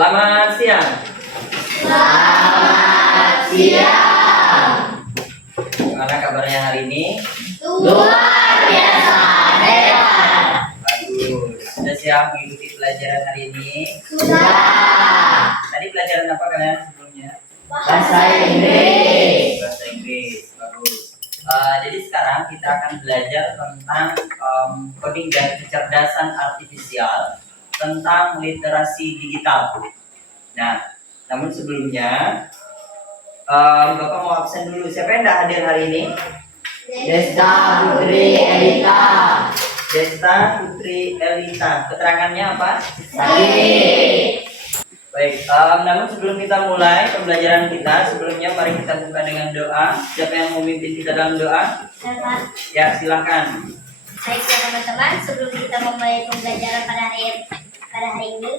Selamat siang. Selamat siang. Gimana kabarnya hari ini? Luar biasa hebat. Bagus. Sudah siap mengikuti pelajaran hari ini? Sudah. Tadi pelajaran apa kalian sebelumnya? Bahasa Inggris. Bahasa Inggris. Bagus. Jadi sekarang kita akan belajar tentang coding dan kecerdasan artifisial, tentang literasi digital. Nah, namun sebelumnya Bapak mau absen dulu. Siapa yang tidak hadir hari ini? Desta Putri Elita. Desta Putri Elita. Keterangannya apa? Sakit. Baik, namun sebelum kita mulai pembelajaran kita, sebelumnya mari kita buka dengan doa. Siapa yang memimpin kita dalam doa? Ya, silakan. Baik teman-teman, sebelum kita memulai pembelajaran pada hari ini,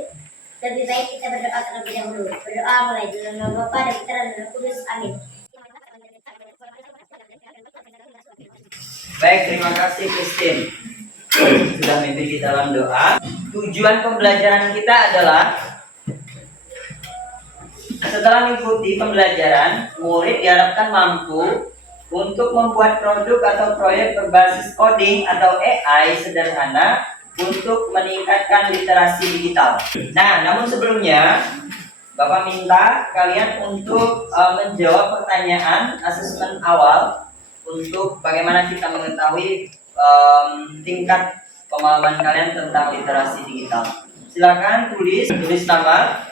lebih baik kita berdoa terlebih dahulu. Berdoa mulai dalam nama Bapa dan Putra dan Roh Kudus. Amin. Baik, terima kasih Christine sudah memimpin kita dalam doa. Tujuan pembelajaran kita adalah setelah mengikuti pembelajaran, murid diharapkan mampu untuk membuat produk atau proyek berbasis coding atau AI sederhana untuk meningkatkan literasi digital. Nah, namun sebelumnya Bapak minta kalian untuk menjawab pertanyaan asesmen awal untuk bagaimana kita mengetahui tingkat pemahaman kalian tentang literasi digital. Silakan tulis nama.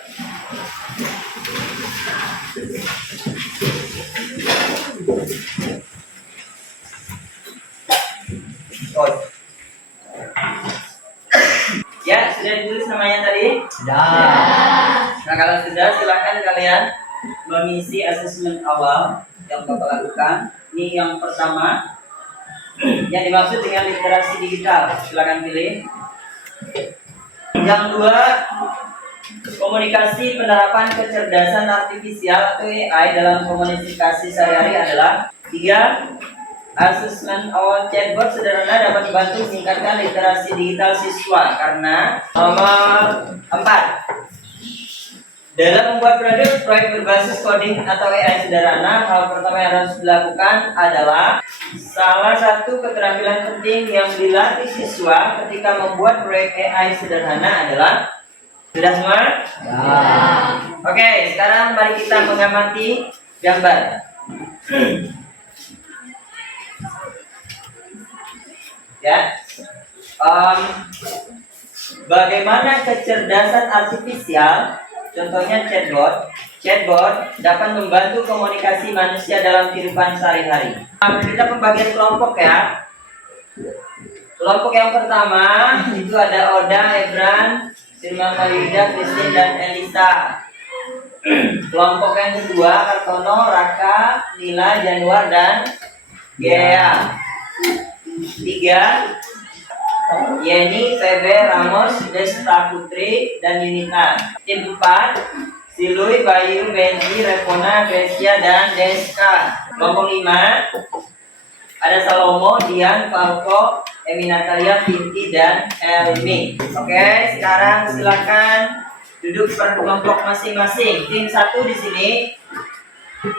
Ya, sudah ditulis namanya tadi? Sudah. Nah, kalau sudah, silakan kalian mengisi asesmen awal yang Bapak lakukan. Ini yang pertama, yang dimaksud dengan literasi digital. Silakan pilih. Yang dua, komunikasi penerapan kecerdasan artifisial atau AI dalam komunikasi sehari-hari adalah. Tiga, asesmen awal chatbot sederhana dapat membantu meningkatkan literasi digital siswa. Karena nomor 4, dalam membuat proyek berbasis coding atau AI sederhana, hal pertama yang harus dilakukan adalah salah satu keterampilan penting yang dilatih siswa ketika membuat proyek AI sederhana adalah. Sudah semua? Ya. Oke, sekarang mari kita mengamati gambar. Ya, bagaimana kecerdasan artifisial, contohnya chatbot dapat membantu komunikasi manusia dalam kehidupan sehari-hari. Kita pembagian kelompok ya. Kelompok yang pertama itu ada Oda, Ebran, Firman Mayuda, Christine dan Elisa. Kelompok yang kedua Kartono, Raka, Nila, Januar dan Gea. 3, Yeni, Febe, Ramos, Desta Putri dan Yunita. Tim 4, Silui, Bayu, Benji, Repona, Grecia dan Deska. Kelompok 5 ada Salomo, Dian, Falco, Eminatalia, Pinti dan Elmi. Oke, sekarang silakan duduk per kelompok masing-masing. Tim 1 di sini,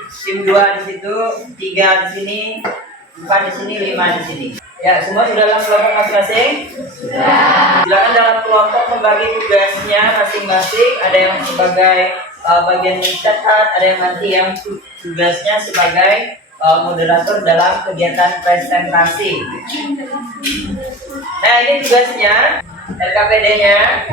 tim 2 di situ, 3 di sini, 4 di sini, 5 di sini. Ya, semua sudah dalam kelompok masing-masing? Sudah. Silakan dalam kelompok membagi tugasnya masing-masing. Ada yang sebagai bagian mencatat, ada yang nanti yang tugasnya sebagai moderator dalam kegiatan presentasi. Nah, ini tugasnya, LKPD-nya.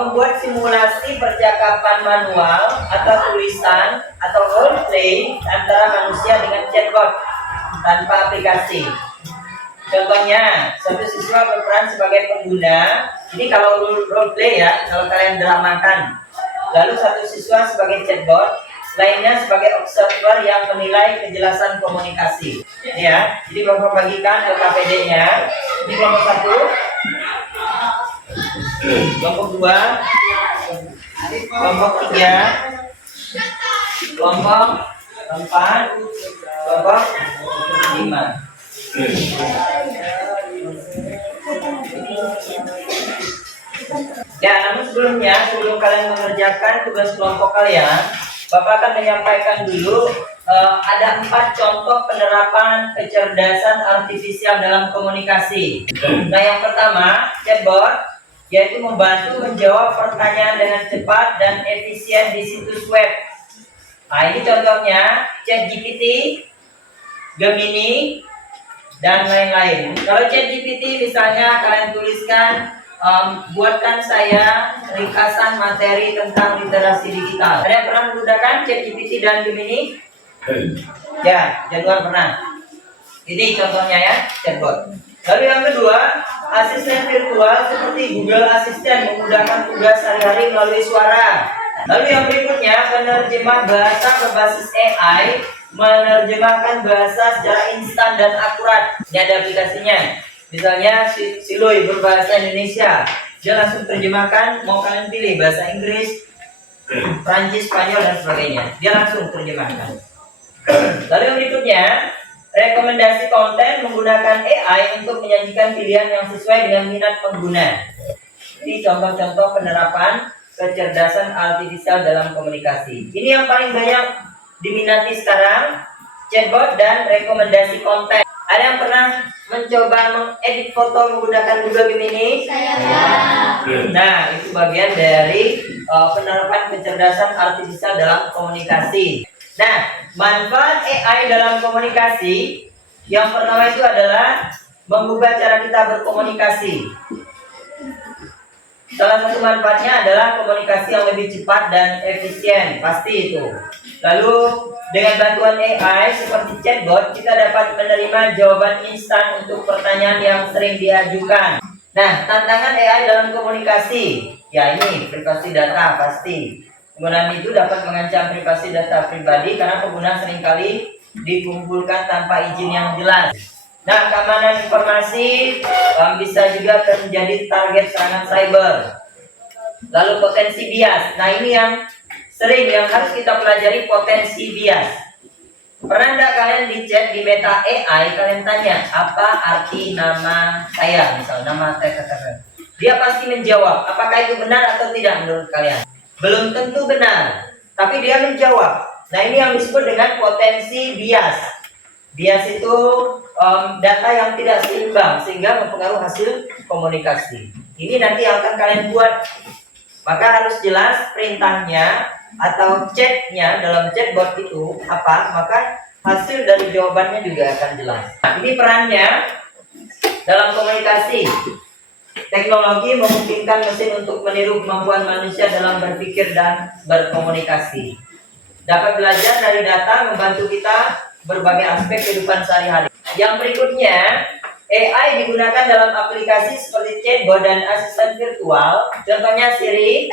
Membuat simulasi percakapan manual atau tulisan atau role play antara manusia dengan chatbot tanpa aplikasi. Contohnya, satu siswa berperan sebagai pengguna. Ini kalau role play ya, kalau kalian dramakan. Lalu satu siswa sebagai chatbot, lainnya sebagai observer yang menilai kejelasan komunikasi. Ya, jadi Bapak bagikan LKPD-nya. Ini kelompok 1, kelompok 2, kelompok 3, kelompok 4, kelompok 5. Ya, namun sebelumnya, sebelum kalian mengerjakan tugas kelompok kalian, Bapak akan menyampaikan dulu ada 4 contoh penerapan kecerdasan artifisial dalam komunikasi. Nah, yang pertama, chatbot, yaitu membantu menjawab pertanyaan dengan cepat dan efisien di situs web. Nah, ini contohnya ChatGPT, Gemini, dan lain-lain. Kalau ChatGPT misalnya kalian tuliskan, buatkan saya ringkasan materi tentang literasi digital. Ada yang pernah menggunakan ChatGPT dan Gemini? Ya, Januar pernah. Ini contohnya ya, chatbot. Lalu yang kedua, asisten virtual seperti Google Assistant memudahkan tugas sehari-hari melalui suara. Lalu yang berikutnya, penerjemah bahasa berbasis AI menerjemahkan bahasa secara instan dan akurat. Ini ada aplikasinya. Misalnya Siloi berbahasa Indonesia, dia langsung terjemahkan. Mau kalian pilih bahasa Inggris, Prancis, Spanyol dan sebagainya, dia langsung terjemahkan. Lalu yang berikutnya, rekomendasi konten menggunakan AI untuk menyajikan pilihan yang sesuai dengan minat pengguna. Ini contoh-contoh penerapan kecerdasan artifisial dalam komunikasi. Ini yang paling banyak diminati sekarang, chatbot dan rekomendasi konten. Ada yang pernah mencoba mengedit foto menggunakan Google Gemini? Nah, itu bagian dari penerapan kecerdasan artifisial dalam komunikasi. Nah, manfaat AI dalam komunikasi yang pertama itu adalah mengubah cara kita berkomunikasi. Salah satu manfaatnya adalah komunikasi yang lebih cepat dan efisien, pasti itu. Lalu dengan bantuan AI seperti chatbot, kita dapat menerima jawaban instan untuk pertanyaan yang sering diajukan. Nah, tantangan AI dalam komunikasi, ya ini privasi data pasti. Penggunaan itu dapat mengancam privasi data pribadi karena pengguna seringkali dikumpulkan tanpa izin yang jelas. Nah, keamanan informasi bisa juga menjadi target serangan cyber. Lalu potensi bias. Nah, ini yang sering yang harus kita pelajari, potensi bias. Pernah enggak kalian di chat di Meta AI, kalian tanya apa arti nama saya, misal nama saya, dia pasti menjawab. Apakah itu benar atau tidak menurut kalian? Belum tentu benar, tapi dia menjawab. Nah, ini yang disebut dengan potensi bias. Bias itu data yang tidak seimbang sehingga mempengaruhi hasil komunikasi. Ini nanti yang akan kalian buat. Maka harus jelas perintahnya atau chatnya dalam chatbot itu apa, maka hasil dari jawabannya juga akan jelas. Nah, ini perannya dalam komunikasi. Teknologi memungkinkan mesin untuk meniru kemampuan manusia dalam berpikir dan berkomunikasi. Dapat belajar dari data, membantu kita berbagai aspek kehidupan sehari-hari. Yang berikutnya, AI digunakan dalam aplikasi seperti chatbot dan asisten virtual. Contohnya Siri,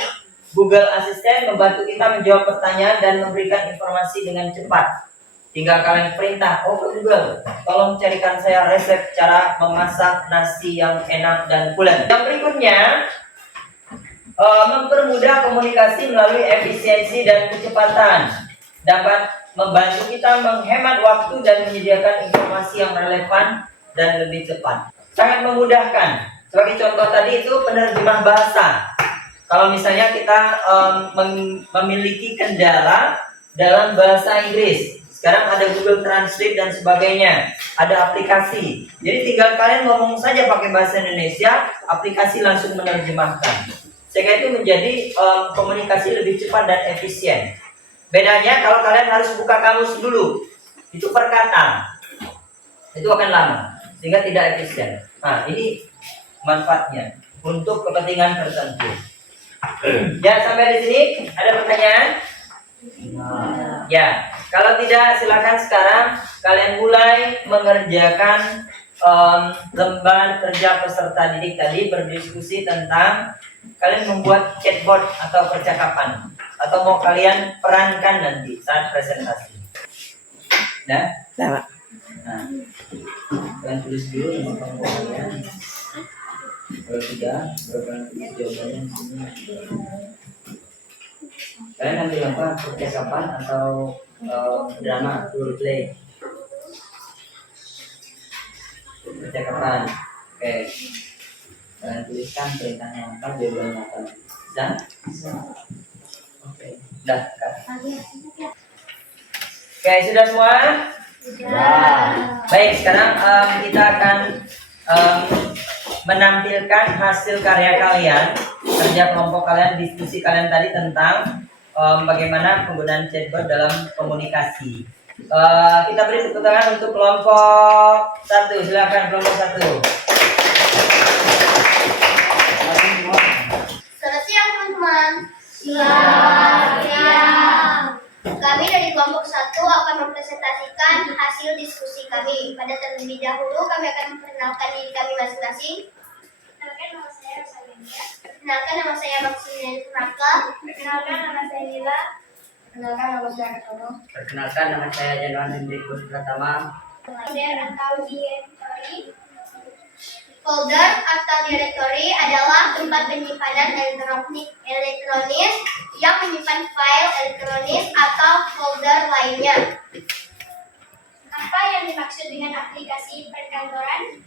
Google Assistant membantu kita menjawab pertanyaan dan memberikan informasi dengan cepat. Tinggal kalian perintah, Google, tolong carikan saya resep cara memasak nasi yang enak dan pulen. Yang berikutnya, mempermudah komunikasi melalui efisiensi dan kecepatan. Dapat membantu kita menghemat waktu dan menyediakan informasi yang relevan dan lebih cepat. Sangat memudahkan. Sebagai contoh tadi itu penerjemah bahasa. Kalau misalnya kita memiliki kendala dalam bahasa Inggris, sekarang ada Google Translate dan sebagainya, ada aplikasi. Jadi tinggal kalian ngomong saja pakai bahasa Indonesia, aplikasi langsung menerjemahkan. Sehingga itu menjadi komunikasi lebih cepat dan efisien. Bedanya kalau kalian harus buka kamus dulu, itu per kata, itu akan lama, sehingga tidak efisien. Nah, ini manfaatnya untuk kepentingan tertentu. Ya, sampai di sini ada pertanyaan? Ya, kalau tidak silakan sekarang kalian mulai mengerjakan lembar kerja peserta didik tadi, berdiskusi tentang kalian membuat chatbot atau percakapan, atau mau kalian perankan nanti saat presentasi. Nah, kalian tulis dulu nama kelompok kalian. Kalau tidak, kalian tulis jawabannya di sini. Kalian ambil apa? Percakapan atau drama, role play? Percakapan. Oke. Kalian tuliskan perintahnya apa, jawabannya apa. Bisa? Oke. Dah, Kak. Oke, sudah semua? Baik, sekarang kita akan menampilkan hasil karya kalian, kerja kelompok kalian, diskusi kalian tadi tentang bagaimana penggunaan chatbot dalam komunikasi. Kita beri tepuk tangan untuk kelompok 1. Silakan kelompok 1. Selamat siang teman-teman. Selamat siang. Kami dari kelompok 1 akan mempresentasikan hasil diskusi kami. Pada terlebih dahulu kami akan memperkenalkan diri kami masing-masing. Perkenalkan nama saya Rosalia. Perkenalkan nama saya Maximilian Raka. Perkenalkan nama saya Nila. Perkenalkan nama saya Katono. Perkenalkan nama saya Januan Hendrikus Pratama. Folder atau directory. Folder atau directory adalah tempat penyimpanan elektronis yang menyimpan file elektronis atau folder lainnya. Apa yang dimaksud dengan aplikasi perkantoran?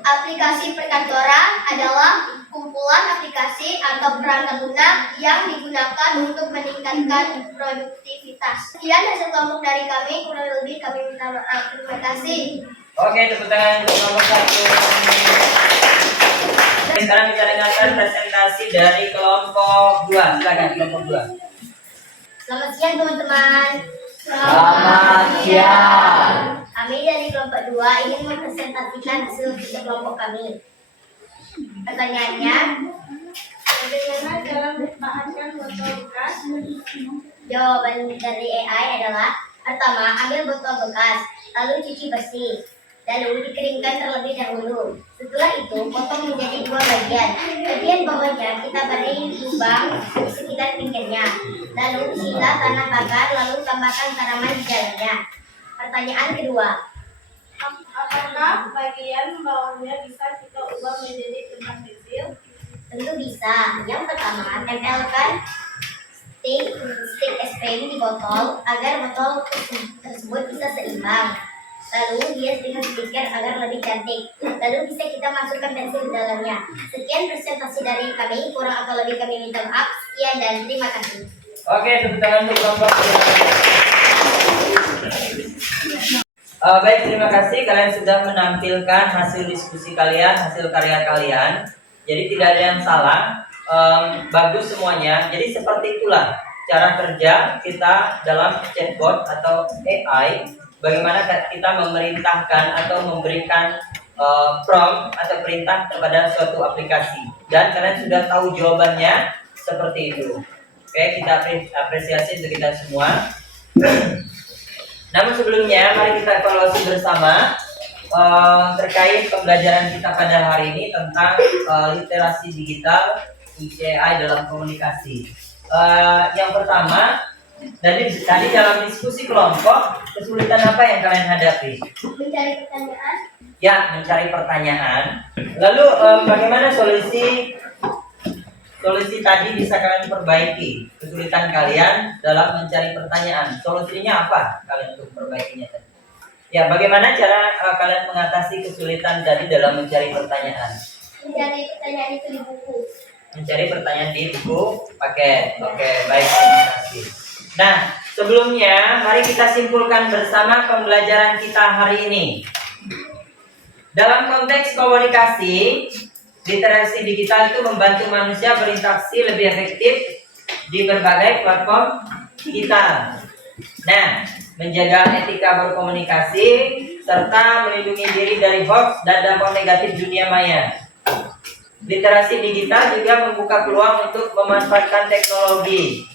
Aplikasi perkantoran adalah kumpulan aplikasi atau perangkat lunak yang digunakan untuk meningkatkan produktivitas. Sekian hasil kelompok dari kami, kurang lebih kami minta maaf. Terima kasih. Oke, tepuk tangan untuk kelompok 1. Sekarang kita dengarkan presentasi dari kelompok 2. Silakan kelompok 2. Selamat siang teman-teman. Selamat siang. Kami dari kelompok 2 ingin mempresentasikan hasil kerja kelompok kami. Pertanyaannya, bagaimana cara mempertahankan botol bekas? Jawaban dari AI adalah, pertama, ambil botol bekas, lalu cuci bersih, lalu dikeringkan terlebih dahulu. Setelah itu, potong menjadi 2 bagian. Bagian bawahnya kita beri lubang di sekitar pinggirnya. Lalu isilah tanah bakar, lalu tambahkan tanaman di dalamnya. Pertanyaan kedua, apakah bagian bawahnya bisa kita ubah menjadi tempat kecil? Tentu bisa. Yang pertama, tempelkan stick es krim di botol agar botol tersebut bisa seimbang. Lalu hias dengan stiker agar lebih cantik. Lalu bisa kita masukkan pensil di dalamnya. Sekian presentasi dari kami, kurang atau lebih kami minta maaf. Sekian dan terima kasih. Oke, tepuk tangan untuk kelompok 2. Baik, terima kasih kalian sudah menampilkan hasil diskusi kalian, hasil karya kalian. Jadi tidak ada yang salah, bagus semuanya. Jadi seperti itulah cara kerja kita dalam chatbot atau AI. Bagaimana kita memerintahkan atau memberikan prompt atau perintah kepada suatu aplikasi. Dan kalian sudah tahu jawabannya seperti itu. Oke, kita apresiasi untuk kita semua. Namun sebelumnya, mari kita evaluasi bersama terkait pembelajaran kita pada hari ini tentang literasi digital AI dalam komunikasi. Yang pertama, tadi dalam diskusi kelompok, kesulitan apa yang kalian hadapi? Mencari pertanyaan. Ya, mencari pertanyaan. Lalu bagaimana solusi tadi bisa kalian perbaiki kesulitan kalian dalam mencari pertanyaan? Solusinya apa kalian untuk perbaikinya tadi? Ya, bagaimana cara kalian mengatasi kesulitan tadi dalam mencari pertanyaan? Mencari pertanyaan itu di buku. Mencari pertanyaan di buku paket. Oke, baik, terima kasih. Nah, sebelumnya mari kita simpulkan bersama pembelajaran kita hari ini. Dalam konteks komunikasi, literasi digital itu membantu manusia berinteraksi lebih efektif di berbagai platform digital. Nah, menjaga etika berkomunikasi serta melindungi diri dari hoax dan dampak negatif dunia maya. Literasi digital juga membuka peluang untuk memanfaatkan teknologi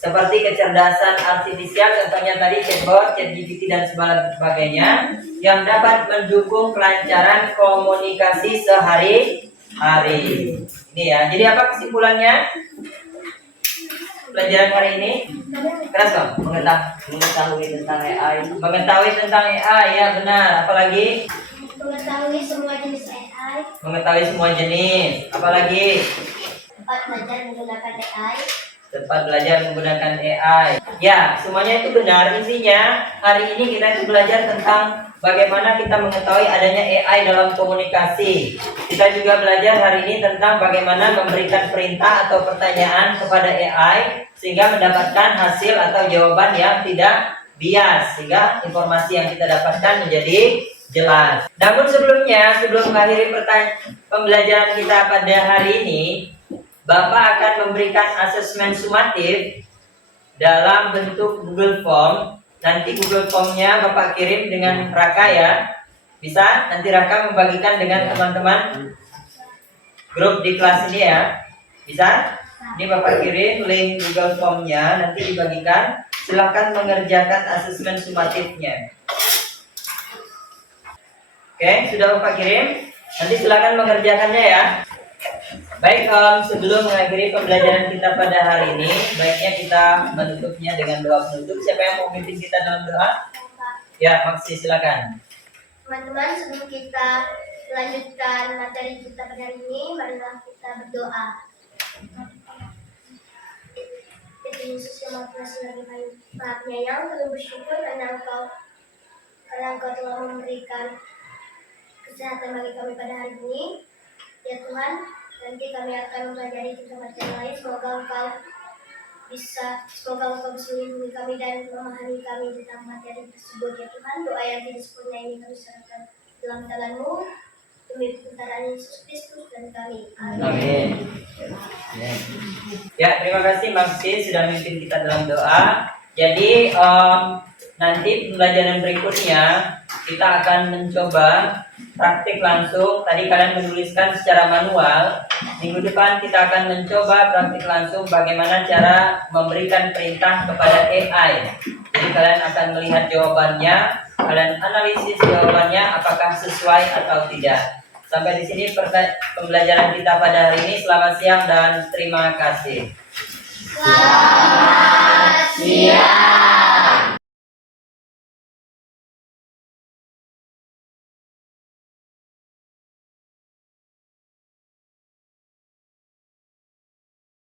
seperti kecerdasan artifisial, contohnya tadi chatbot, ChatGPT dan sebagainya, yang dapat mendukung kelancaran komunikasi sehari-hari. Ini ya. Jadi apa kesimpulannya? Pelajaran hari ini keras dong, Mengetahui tentang AI. mengetahui tentang AI, ya benar. Apalagi Mengetahui semua jenis AI. mengetahui semua jenis. Apalagi Dapat belajar menggunakan AI. Tempat belajar menggunakan AI. Ya, semuanya itu benar. Intinya hari ini kita itu belajar tentang bagaimana kita mengetahui adanya AI dalam komunikasi. Kita juga belajar hari ini tentang bagaimana memberikan perintah atau pertanyaan kepada AI sehingga mendapatkan hasil atau jawaban yang tidak bias, sehingga informasi yang kita dapatkan menjadi jelas. Namun sebelumnya, sebelum mengakhiri pembelajaran kita pada hari ini, Bapak akan memberikan asesmen sumatif dalam bentuk Google Form. Nanti Google Formnya Bapak kirim dengan Raka ya. Bisa? Nanti Raka membagikan dengan teman-teman grup di kelas ini ya. Bisa? Ini Bapak kirim link Google Formnya, nanti dibagikan. Silakan mengerjakan asesmen sumatifnya. Oke, sudah Bapak kirim? Nanti silakan mengerjakannya ya. Baik, sebelum mengakhiri pembelajaran kita pada hari ini, baiknya kita menutupnya dengan doa penutup. Siapa yang mau memimpin kita dalam doa? Ya, Maksi, silakan. Teman-teman, sebelum kita melanjutkan materi kita pada hari ini, marilah kita berdoa. Tuhan Yesus yang Maha Pengasih lagi Maha Penyayang, kami bersyukur karena Engkau telah memberikan kesehatan bagi kami pada hari ini. Ya Tuhan, nanti kami akan mempelajari tentang materi lain. Semoga Engkau bisa melindungi kami dan memahami kami tentang materi tersebut. Ya Tuhan, doa yang tidak sempurna ini kami serahkan dalam tangan-Mu demi perkataan Yesus Kristus dan kami. Amin. Ya, terima kasih Maksi sudah memimpin kita dalam doa. Jadi nanti pembelajaran berikutnya kita akan mencoba praktik langsung. Tadi kalian menuliskan secara manual. Minggu depan kita akan mencoba praktik langsung bagaimana cara memberikan perintah kepada AI. Jadi kalian akan melihat jawabannya, kalian analisis jawabannya apakah sesuai atau tidak. Sampai di sini pembelajaran kita pada hari ini. Selamat siang dan terima kasih. Selamat